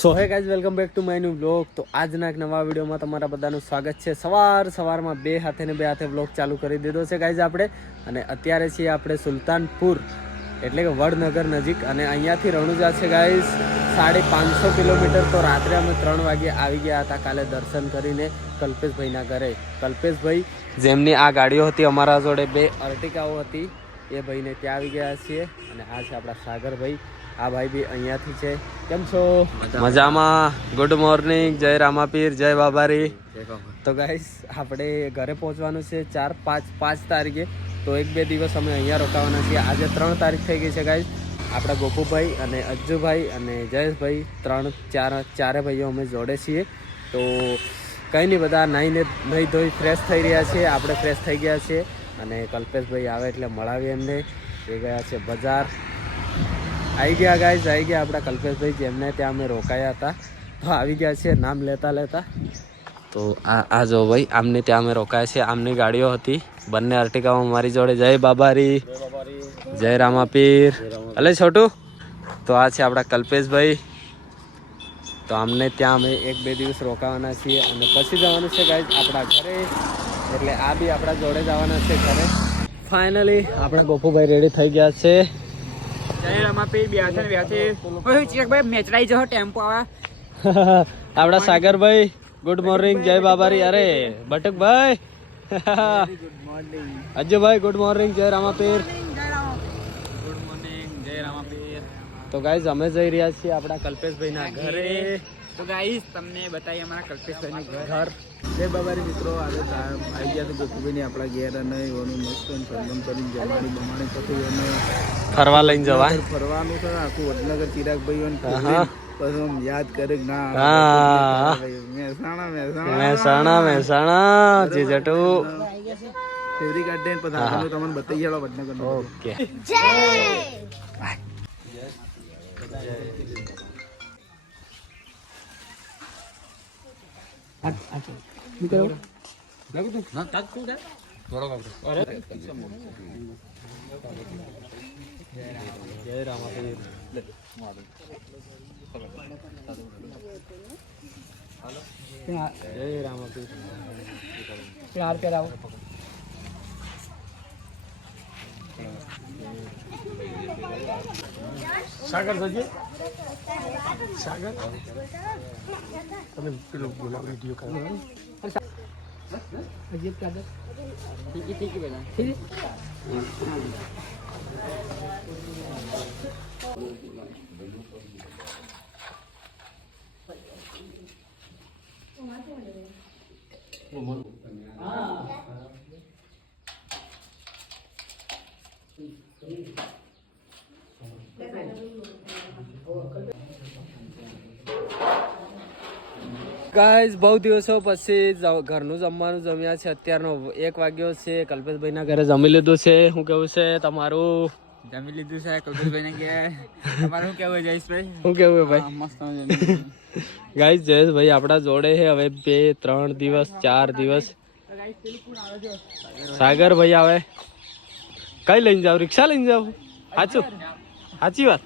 So hey guys, welcome back to my new vlog. તો આજના એક નવા વિડીયોમાં તમારા બધાનું સ્વાગત છે. સવારમાં બે હાથે વ્લોગ ચાલુ કરી દીધો છે ગાઈઝ આપણે. અને અત્યારે છીએ આપણે સુલતાનપુર એટલે કે વડનગર નજીક. અને અહીંયાથી રણુજા છે ગાઈઝ 550 કિલોમીટર. તો રાત્રે અમે 3 વાગે આવી ગયા હતા કાલે દર્શન કરીને કલ્પેશભાઈના ઘરે. કલ્પેશભાઈ જેમની આ ગાડીઓ હતી, અમારા જોડે 2 અર્ટિકાઓ હતી, એ ભાઈને ત્યાં આવી ગયા છીએ. અને આ છે આપણા સાગરભાઈ. આ ભાઈ બી અહીંયાથી છે. કેમ છો? મજામાં. Good morning. જય રામાપીર, જય બાબારી. તો ગાઈસ આપણે ઘરે પહોંચવાનું છે 5 તારીખે. તો 1-2 દિવસ અમે અહીંયા રોકાવાના છીએ. આજે 3 તારીખ થઈ ગઈ છે ગાઈસ. આપણા ગોપુભાઈ અને અજ્જુભાઈ અને જયેશભાઈ ચારે ભાઈઓ અમે જોડે છીએ. તો કંઈ નહીં, બધા નહીં ધોઈ ફ્રેશ થઈ રહ્યા છીએ. આપણે ફ્રેશ થઈ ગયા છીએ. અને કલ્પેશભાઈ આવે એટલે મળાવીએ એમને. એ ગયા છે બજાર. આવી ગયા ગાઈઝ, આવી ગયા આપણા કલ્પેશભાઈ, જેમને ત્યાં અમે રોકાયા હતા. તો આવી ગયા છે નામ લેતા. તો આ જો ભાઈ, આમની ત્યાં અમે રોકાયા છે. આમની ગાડીઓ હતી, બંને અર્ટિકામાં મારી જોડે. જય બાબારી, જય રામાપીર. અલે છોટું. તો આ છે આપણા કલ્પેશભાઈ. તો આમને ત્યાં અમે 1-2 દિવસ રોકાવાના છીએ અને પછી જવાનું છે ગાઈઝ આપણા ઘરે. એટલે આ બી આપણા જોડે જવાના છે ઘરે. ફાઇનલી આપણા ગોપુભાઈ રેડી થઈ ગયા છે. આપડા સાગરભાઈ ગુડ મોર્નિંગ, જય બાબારી. અરે બટુકભાઈ, અજ્જુભાઈ ગુડ મોર્નિંગ, જય રામાપીર. ગુડ મોર્નિંગ, જય રામાપીર. તો ગાઈઝ અમે જઈ રહ્યા છીએ આપણા કલ્પેશભાઈ ના ઘરે. તો ગાઈસ તમને બતાવીએ અમારા કલ્પેશભાઈ નું ઘર. જય બાબારી મિત્રો, આજે આવી ગયા તો ગોપુભાઈ આપણા ઘેર અને એનું મસ્ત સન્માન કરીને જવાની બમાણી પછી એને ફરવા લઈને જવાય. ફરવાનું છે આખું વડનગર. ચિરાગભાઈ પછી યાદ કરે ના મહેસાણા જે જટુ ફેવરી કાઢે પછી તમને બતાવી ગયેલો વડનગર. ઓકે. જય રામાપીર. જય રામાપીર. સાગર થશે. સાગર તમે પેલું બોલાવો વિડીયો કરો. ગાઈઝ બહુ દિવસો પછી ઘરનું જમવાનું જમ્યા છે. અત્યારનો 1 વાગ્યો છે. કલ્પેશભાઈના ઘરે જમી લીધું છે. શું કેવું છે તમારું? જમી લીધું છે કલ્પેશભાઈ ને ઘેર. તમારું શું કેવું જયેશભાઈ? શું કેવું ભાઈ? મસ્ત ગાઈઝ જયેશભાઈ આપણા જોડે છે હવે 2-3 દિવસ 4 દિવસ. સાગરભાઈ આવે. કઈ લઈને જાવ? રિક્ષા લઈને જાવ? સાચી વાત.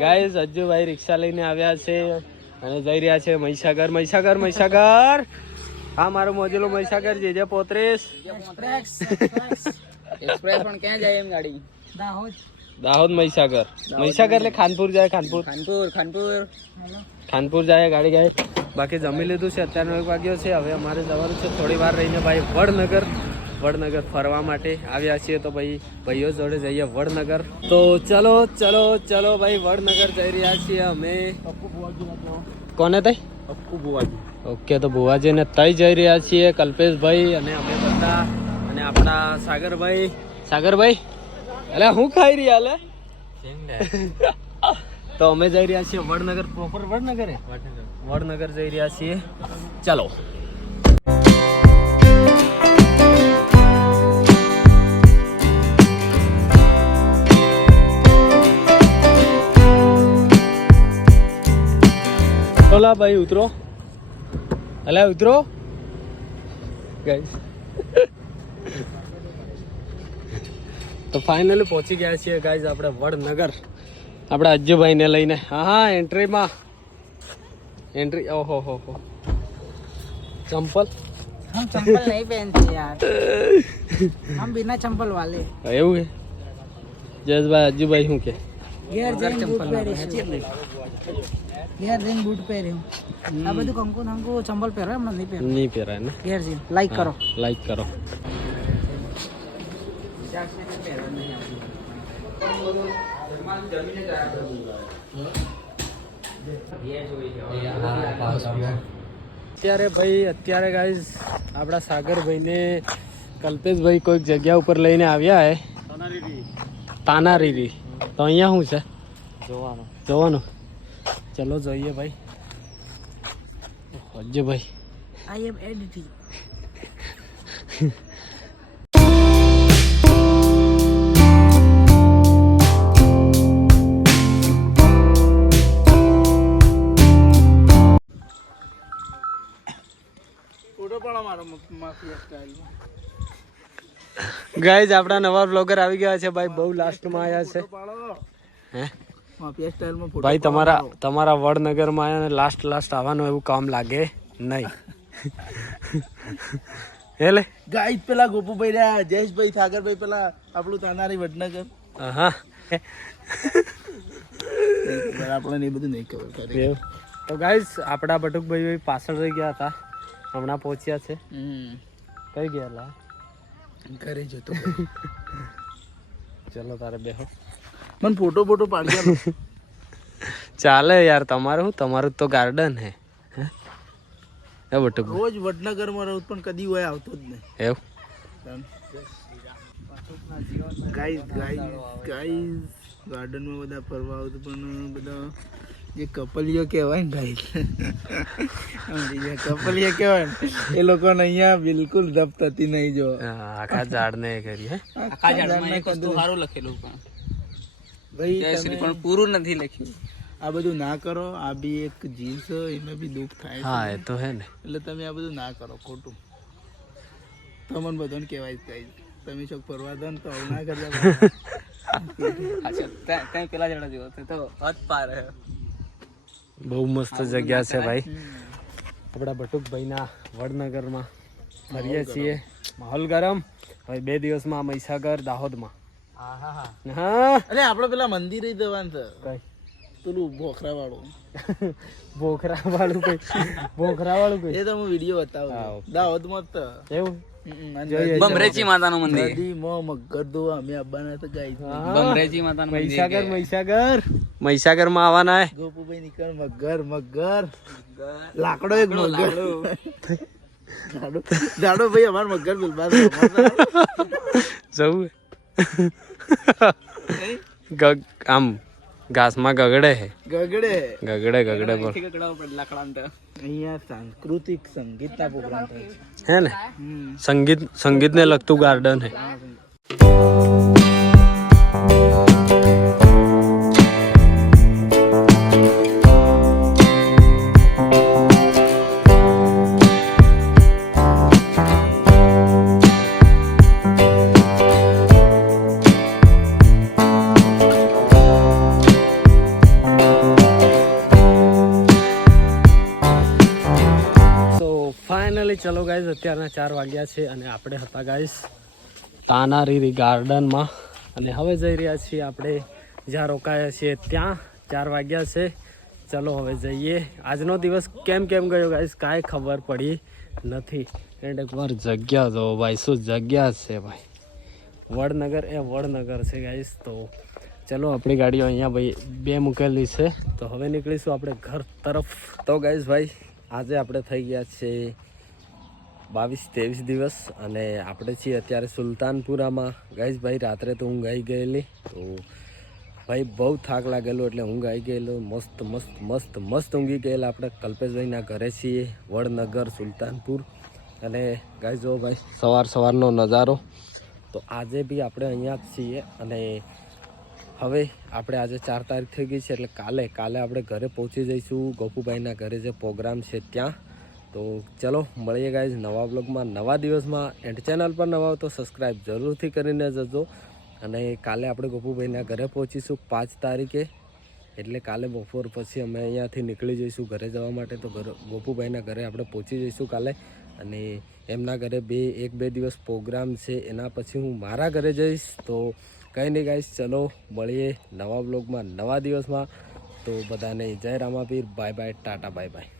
ગાઈસ અજ્જુભાઈ રિક્ષા લઈને આવ્યા છે અને જઈ રહ્યા છે મહીસાગર. હા, મારો મોજેલો મહીસાગર જે 35 એક્સપ્રેસ પણ ક્યાં જાય એમ ગાડી? દાહોદ મહીસાગર એટલે ખાનપુર જાય. ખાનપુર જાય ગાડી ગાય. બાકી જમી લીધું છે. અત્યારનો 1 વાગ્યો છે. હવે અમારે જવાનું છે થોડી વાર રહીને ભાઈ વડનગર ફરવા માટે આવ્યા છીએ. તો ભાઈઓ જોડે જઈએ વડનગર. તો ચલો ભાઈ, વડનગર જઈ રહ્યા છીએ અમે. કોને તઈ? ઓકે. તો ભુવાજી ને તઈ જઈ રહ્યા છીએ કલ્પેશભાઈ અને અમે બધા અને આપણા સાગરભાઈ એટલે હું ખાઈ રહ્યા લે. તો અમે જઈ રહ્યા છીએ વડનગર. પ્રોપર વડનગર જઈ રહ્યા છીએ. ચાલો. ઓલા ભાઈ ઉતરો. ગાઈસ તો ફાઇનલી પહોંચી ગયા છીએ ગાઈઝ આપણે વડનગર. આપણા અજ્જુભાઈને લઈને. હા એન્ટ્રીમાં एंट्री ओहो हो चंपल हम चंपल नहीं पहनते यार हम बिना चंपल वाले એવું है જયેશભાઈ અજ્જુભાઈ શું કે ઘેર જઈને બૂટ પહેરે છે ઘેર જઈને બૂટ પહેરે આ બધું કંકુ કંકુ ચંપલ પહેરે હમણાં નહીં પહેરાય ને ઘેર જઈને લાઈક કરો લાઈક કરો અત્યારે ગાઈઝ આપણા સાગરભાઈને કલ્પેશભાઈ કોઈક જગ્યા ઉપર લઈને આવ્યા હે તાનારીરી તો અહીંયા શું છે જોવાનું ચલો જોઈએ ભાઈ અજ્જુભાઈ આઈ એમ એડિટિંગ ગાઈઝ આપણા નવા બ્લોગર આવી ગયા છે ભાઈ બહુ લાસ્ટમાં આવ્યા છે હે માફિયા સ્ટાઇલમાં ભાઈ તમારા વડનગરમાં આવ્યા ને લાસ્ટ આવવાનું એવું કામ લાગે નહીં એટલે ગાઈસ પેલા ગોપુભાઈ રહ્યા જયેશભાઈ સાગરભાઈ પેલા આપણું તાનારી વડનગર હા આપણે એ બધું નહીં ખબર એવું તો ગાઈઝ આપણા બટુકભાઈ પાછળ રહી ગયા હતા હમણાં પહોંચ્યા છે કઈ ગયા ઘરે જતો ચલો તારે બેહો મને ફોટો પાડી ચાલે યાર તમારું તો ગાર્ડન હે બટુક રોજ વડનગરમાં રહું પણ કદી હોય આવતો જ નહીં એવું ગાઈસ ગાર્ડનમાં બધા ફરવા આવતું પણ બધા જે કપલીઓ કહેવાય ને ગાઈસ કપલીઓ કહેવાય ને એ લોકોને અહીંયા બિલકુલ ધપ થતી નહીં જો આખા ઝાડને કરી હે આખા ઝાડમાં એક વસ્તુ સારું લખેલું પણ ભાઈ પણ પૂરું નથી લખ્યું આ બધું ના કરો આ બી એક જીવ છે એને બી દુઃખ થાય હા એ તો હે ને એટલે તમે આ બધું ના કરો ખોટું તમને બધાને કહેવાય જ ગાઈસ તમે ચોક ફરવા દો ને તો આવું ના કરતા ત્યાં પેલા જણા જેવો તો હદ પાર હે બહુ મસ્ત જગ્યા છે ભાઈ આપણા બટુકભાઈના વડનગરમાં ફરીએ છીએ માહોલ ગરમ હવે 2 દિવસમાં મહીસાગર દાહોદમાં હા અરે આપણે પેલા મંદિરે જવાનું છે કઈ પેલું ભોખરા વાળું ભોખરા વાળું કોઈ એ તો હું વિડીયો બતાવું દાહોદમાં જ એવું બમરેજી માતાનું મંદિર નદીમાં મગર દોવા અમે આવવાના તો ગાઈ બમરેજી માતાનું મહીસાગરમાં આવવાના હે ગોપુભાઈ નીકળ મગર લાકડો એક મગર જાડો ભાઈ અમાર મગર બિલબાર જવું આમ ઘાસમાં ગગડે હે ગગડે પર અહીંયા સાંસ્કૃતિક સંગીતના પ્રોગ્રામ થાય હે ને સંગીતને લગતું ગાર્ડન હે ફાઇનલી ચલો ગાઈઝ અત્યારના 4 વાગ્યા છે અને આપણે હતા ગાઈઝ તાનારીરી ગાર્ડનમાં અને હવે જઈ રહ્યા છીએ આપણે જ્યાં રોકાયા છીએ ત્યાં 4 વાગ્યા છે ચલો હવે જઈએ આજનો દિવસ કેમ ગયો ગાઈઝ કાંઈ ખબર પડી નથી એન્ડ એકવાર જગ્યા જો ભાઈ શું જગ્યા છે ભાઈ વડનગર છે ગાઈઝ તો ચલો આપણી ગાડીઓ અહીંયા ભાઈ 2 મૂકેલી છે તો હવે નીકળીશું આપણે ઘર તરફ તો ગાઈઝ ભાઈ આજે આપણે થઈ ગયા છે 22-23 દિવસ અને આપણે છીએ અત્યારે સુલતાનપુરામાં ગાઈઝ ભાઈ રાત્રે તો ઊંઘ આવી ગયેલી તો ભાઈ બહુ થાક લાગેલો એટલે ઊંઘ આવી ગયેલો મસ્ત ઊંઘી ગયેલા આપણે કલ્પેશભાઈના ઘરે છીએ વડનગર સુલતાનપુર અને ગાઈઝ જો ભાઈ સવારનો નજારો તો આજે બી આપણે અહીંયા જ છીએ અને હવે આપણે આજે 4 તારીખ થઈ ગઈ છે એટલે કાલે આપણે ઘરે પહોંચી જઈશું ગોપુભાઈના ઘરે જે પ્રોગ્રામ છે ત્યાં તો ચલો મળીએ ગાઈઝ નવા બ્લોગમાં નવા દિવસમાં એન્ડ ચેનલ પર નવા તો સબસ્ક્રાઈબ જરૂરથી કરીને જજો અને કાલે આપણે ગોપુભાઈના ઘરે પહોંચીશું 5 તારીખે એટલે કાલે બપોર પછી અમે અહીંયાથી નીકળી જઈશું ઘરે જવા માટે. તો ગોપુભાઈના ઘરે આપણે પહોંચી જઈશું કાલે, અને એમના ઘરે 1-2 દિવસ પ્રોગ્રામ છે. એના પછી હું મારા ઘરે જઈશ. તો કંઈ નહીં ગાઈસ, ચલો મળીએ નવા બ્લોગમાં નવા દિવસમાં. તો બધાને જય Ramapir, bye bye, Tata bye bye.